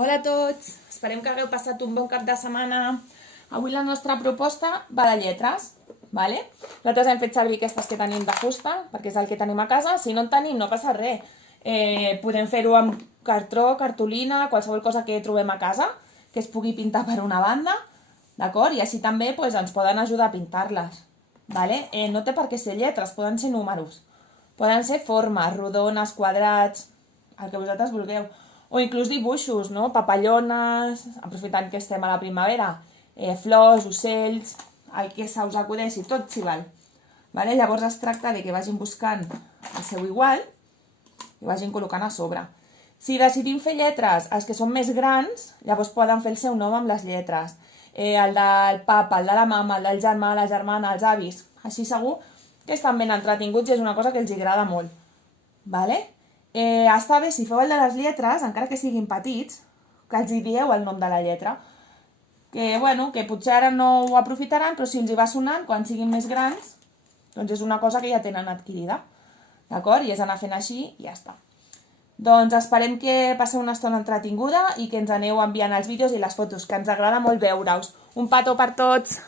Hola a tots, esperem que hagueu passat un bon cap de setmana. Avui la nostra proposta va de lletres, vale? Nosaltres hem fet servir aquestes que tenim de fusta, perquè és el que tenim a casa. Si no en tenim, no passa res. Podem fer-ho amb cartró, cartolina, qualsevol cosa que trobem a casa, que es pugui pintar per una banda, d'acord? I així també ens poden ajudar a pintar-les, vale? No té per què ser lletres, poden ser números. Poden ser formes, rodones, quadrats, el que vosaltres vulgueu. O inclús dibuixos, no? Papallones, aprofitant que estem a la primavera, flors, ocells, el que se us acudeixi, tot s'hi val. Vale? Llavors es tracta de que vagin buscant el seu igual i vagin col·locant a sobre. Si decidim fer lletres, els que són més grans, llavors poden fer el seu nom amb les lletres. El del papa, el de la mama, el del germà, la germana, els avis. Així segur que estan ben entretinguts i és una cosa que els agrada molt. Vale? Està bé, si feu el de les lletres, encara que siguin petits, que els hi dieu el nom de la lletra. Que potser ara no ho aprofitaran, però si els hi va sonant, quan siguin més grans, doncs és una cosa que ja tenen adquirida. D'acord? I és anar fent així i ja està. Doncs esperem que passeu una estona entretinguda i que ens aneu enviant els vídeos i les fotos, que ens agrada molt veure-us. Un petó per tots!